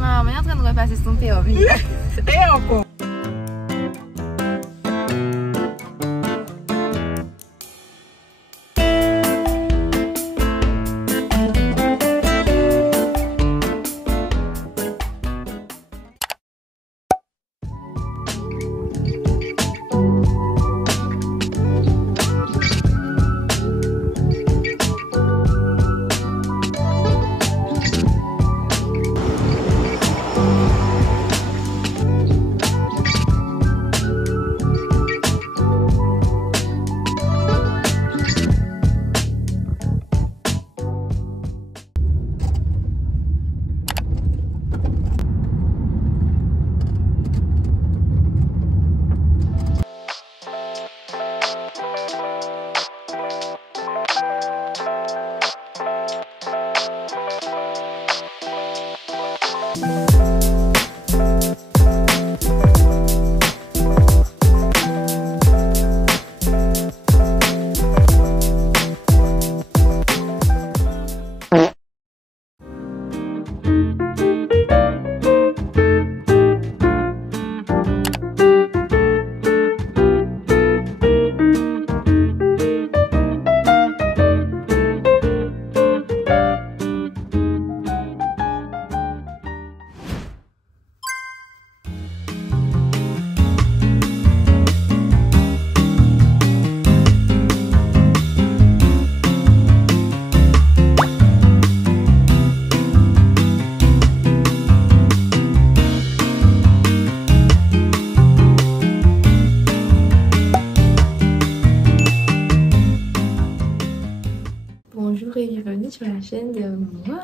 Maman est en train de repasser son permis. Et encore. Bonjour et bienvenue sur la chaîne de moi.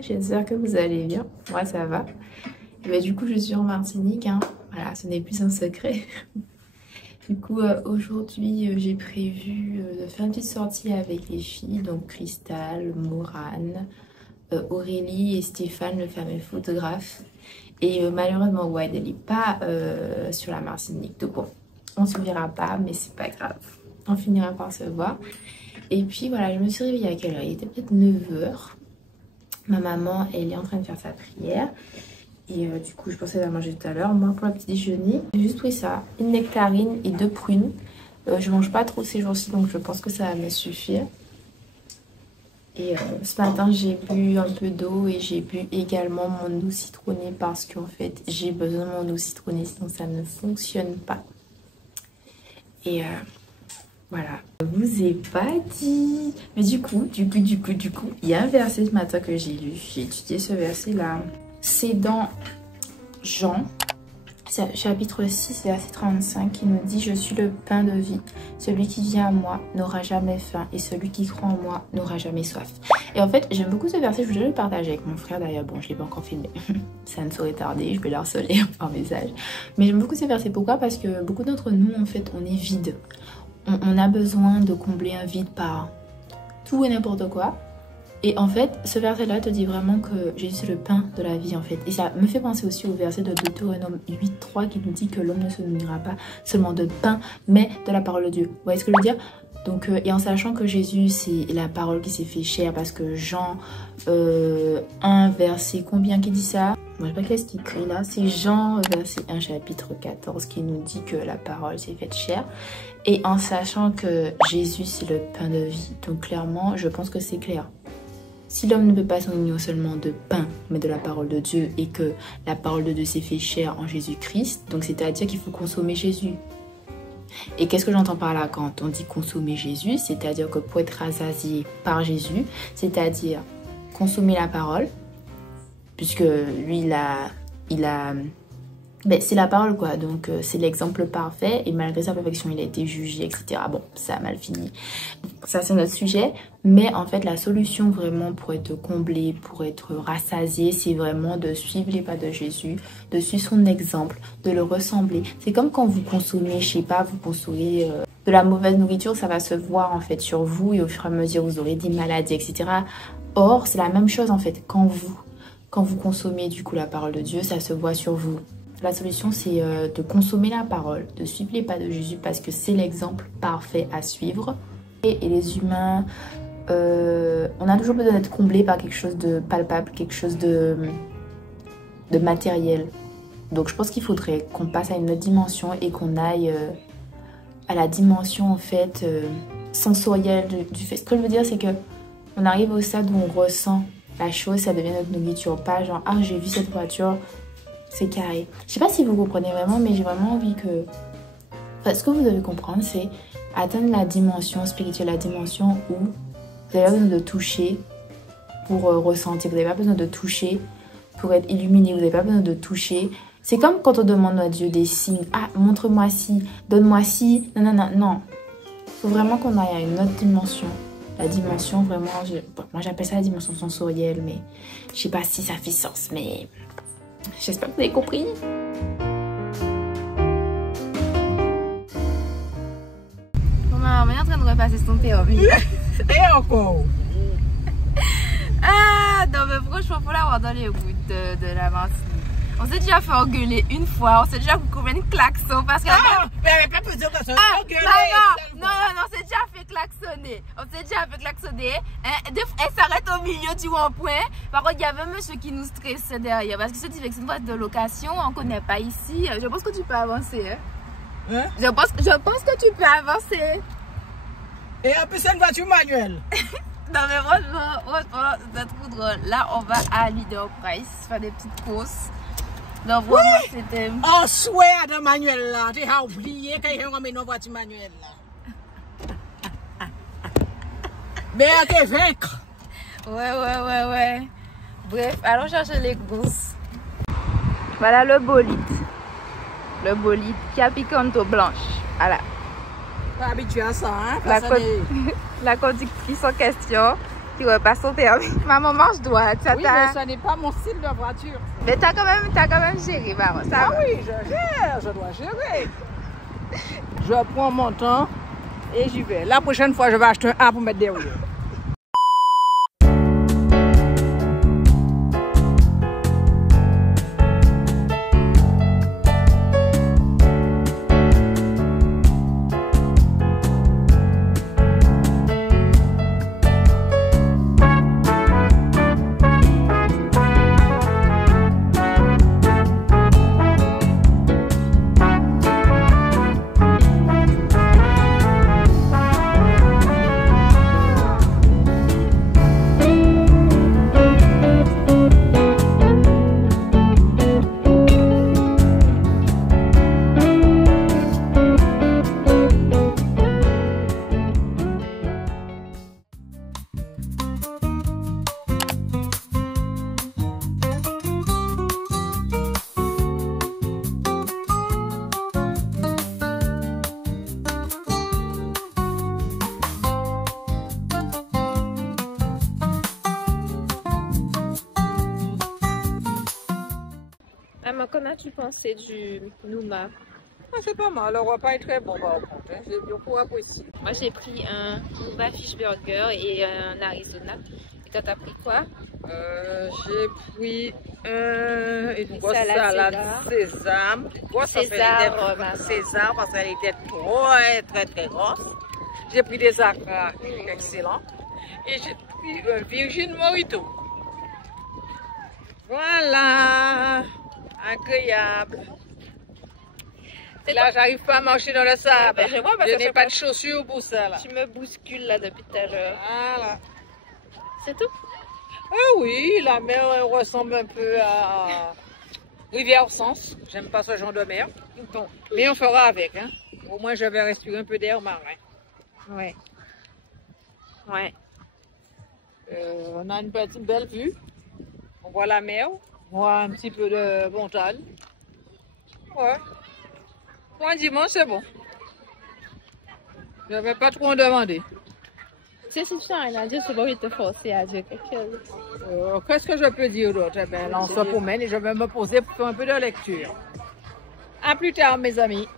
J'espère que vous allez bien. Moi ça va. Et bah, du coup je suis en Martinique, hein. Voilà, ce n'est plus un secret. Du coup aujourd'hui j'ai prévu de faire une petite sortie avec les filles, donc Cristal, Morane, Aurélie et Stéphane, le fameux photographe. Et malheureusement Wade elle n'est pas sur la Martinique, donc bon, on se verra pas, mais c'est pas grave, on finira par se voir. Et puis voilà, je me suis réveillée à quelle heure? Il était peut-être 9 h. Ma maman, elle est en train de faire sa prière. Et du coup, je pensais à manger tout à l'heure. Moi, pour le petit déjeuner, j'ai juste pris ça. Une nectarine et 2 prunes. Je mange pas trop ces jours-ci, donc je pense que ça va me suffire. Et ce matin, j'ai bu un peu d'eau et j'ai bu également mon eau citronnée parce qu'en fait, j'ai besoin de mon eau citronnée, sinon ça ne fonctionne pas. Et voilà, je vous ai pas dit. Mais du coup, il y a un verset ce matin que j'ai lu. J'ai étudié ce verset-là. C'est dans Jean, chapitre 6, verset 35, qui nous dit « Je suis le pain de vie. Celui qui vient à moi n'aura jamais faim et celui qui croit en moi n'aura jamais soif. » Et en fait, j'aime beaucoup ce verset. Je voulais le partager avec mon frère d'ailleurs. Bon, je ne l'ai pas encore filmé. Ça ne saurait tarder. Je vais le harceler par message. Mais j'aime beaucoup ce verset. Pourquoi? Parce que beaucoup d'entre nous, en fait, on est vide. On a besoin de combler un vide par tout et n'importe quoi. Et en fait, ce verset-là te dit vraiment que Jésus est le pain de la vie en fait. Et ça me fait penser aussi au verset de Deutéronome 8.3 qui nous dit que l'homme ne se nourrira pas seulement de pain, mais de la parole de Dieu. Vous voyez ce que je veux dire? Donc, et en sachant que Jésus, c'est la parole qui s'est fait chair, parce que Jean 1, verset combien qui dit ça? Je ne sais pas qu'est-ce qu'il écrit là. C'est Jean, verset 1, chapitre 14, qui nous dit que la parole s'est faite chair. Et en sachant que Jésus, c'est le pain de vie. Donc, clairement, je pense que c'est clair. Si l'homme ne peut pas s'en nourrir seulement de pain, mais de la parole de Dieu, et que la parole de Dieu s'est fait chair en Jésus-Christ, donc c'est-à-dire qu'il faut consommer Jésus. Et qu'est-ce que j'entends par là quand on dit consommer Jésus? C'est-à-dire que pour être rassasié par Jésus, c'est-à-dire consommer la parole, puisque lui, il a ben, c'est la parole quoi, donc c'est l'exemple parfait et malgré sa perfection il a été jugé, etc. Bon, ça a mal fini, ça c'est notre sujet, mais en fait la solution vraiment pour être comblé, pour être rassasié, c'est vraiment de suivre les pas de Jésus, de suivre son exemple, de le ressembler. C'est comme quand vous consommez, je sais pas, vous consommez de la mauvaise nourriture, ça va se voir en fait sur vous et au fur et à mesure vous aurez des maladies, etc. Or c'est la même chose en fait, quand vous consommez du coup la parole de Dieu, ça se voit sur vous. La solution, c'est de consommer la parole, de suivre les pas de Jésus parce que c'est l'exemple parfait à suivre. Et les humains, on a toujours besoin d'être comblés par quelque chose de palpable, quelque chose de de matériel. Donc je pense qu'il faudrait qu'on passe à une autre dimension et qu'on aille à la dimension en fait sensorielle du fait. Ce que je veux dire, c'est que on arrive au stade où on ressent la chose, ça devient notre nourriture. Pas genre, ah j'ai vu cette voiture, c'est carré. Je sais pas si vous comprenez vraiment, mais j'ai vraiment envie que... Enfin, ce que vous devez comprendre, c'est atteindre la dimension spirituelle, la dimension où vous avez besoin de toucher pour ressentir. Vous n'avez pas besoin de toucher pour être illuminé. Vous n'avez pas besoin de toucher. C'est comme quand on demande à Dieu des signes. Ah, montre-moi ci, donne-moi ci. Non, non, non, non. Il faut vraiment qu'on aille à une autre dimension. La dimension vraiment, moi j'appelle ça la dimension sensorielle, mais je sais pas si ça fait sens, mais j'espère que vous avez compris. Maman, on est en train de repasser son permis. Et encore. Ah, non mais franchement, faut l'avoir dans les routes de la Martinique. On s'est déjà fait engueuler une fois, on s'est déjà fait combien de klaxons parce que... Ah, mais pas pour dire que ça engueuler. Non, on s'est déjà fait klaxonner. On s'est déjà fait klaxonner. Elle s'arrête au milieu du rond-point. Par contre, il y avait un monsieur qui nous stressait derrière parce que c'est une voiture de location, on ne connaît pas ici. Je pense que tu peux avancer. Hein? Je pense que tu peux avancer. Et en plus, c'est une voiture manuelle. Non mais franchement, c'est trop drôle. Là, on va à Leader Price faire des petites courses. Donc vraiment, oui, c'était... Oh, souhait de manuel là. Tu as oublié qu'il y a une voiture manuelle là. Mais à te vaincre. Ouais. Bref, allons chercher les courses. Voilà le bolide. Le bolide Capicanto blanche. Voilà. Pas habitué à ça, hein? La conductrice en question qui repasse son permis. Maman mange droite. Oui, mais ça n'est pas mon style de voiture. Mais t'as quand même géré, maman. Ça va. Oui, je gère, je dois gérer. Je prends mon temps et j'y vais. La prochaine fois, je vais acheter un A pour mettre derrière. Maman, qu'en as-tu pensé du Nouma? Ah, c'est pas mal, le repas est très bon par contre. Hein. J'ai beaucoup apprécié. Moi j'ai pris un Nouma Fish Burger et un Arizona. Et toi t'as pris quoi? J'ai pris une grosse salade sésame. Sésame parce qu'elle était très grosse. J'ai pris des acras excellents. Et j'ai pris un Virgin Mojito. Voilà, agréable. Là, j'arrive pas à marcher dans le sable. Ben, je n'ai pas de chaussures pour ça. Là. Tu me bouscules là depuis tout à l'heure. Voilà. C'est tout? Ah oui, la mer ressemble un peu à Rivière-Sens. J'aime pas ce genre de mer. Bon, mais on fera avec. Hein. Au moins, je vais respirer un peu d'air marin. Ouais. On a une petite belle vue. On voit la mer, on voit un petit peu de montagne. Ouais. Pour un dimanche, c'est bon. Je n'avais pas trop en demander. Si tu as rien à dire, c'est bon, il te forcer à dire quelque chose. Qu'est-ce que je peux dire d'autre? Eh bien, là, on se promène et je vais me poser pour faire un peu de lecture. À plus tard, mes amis.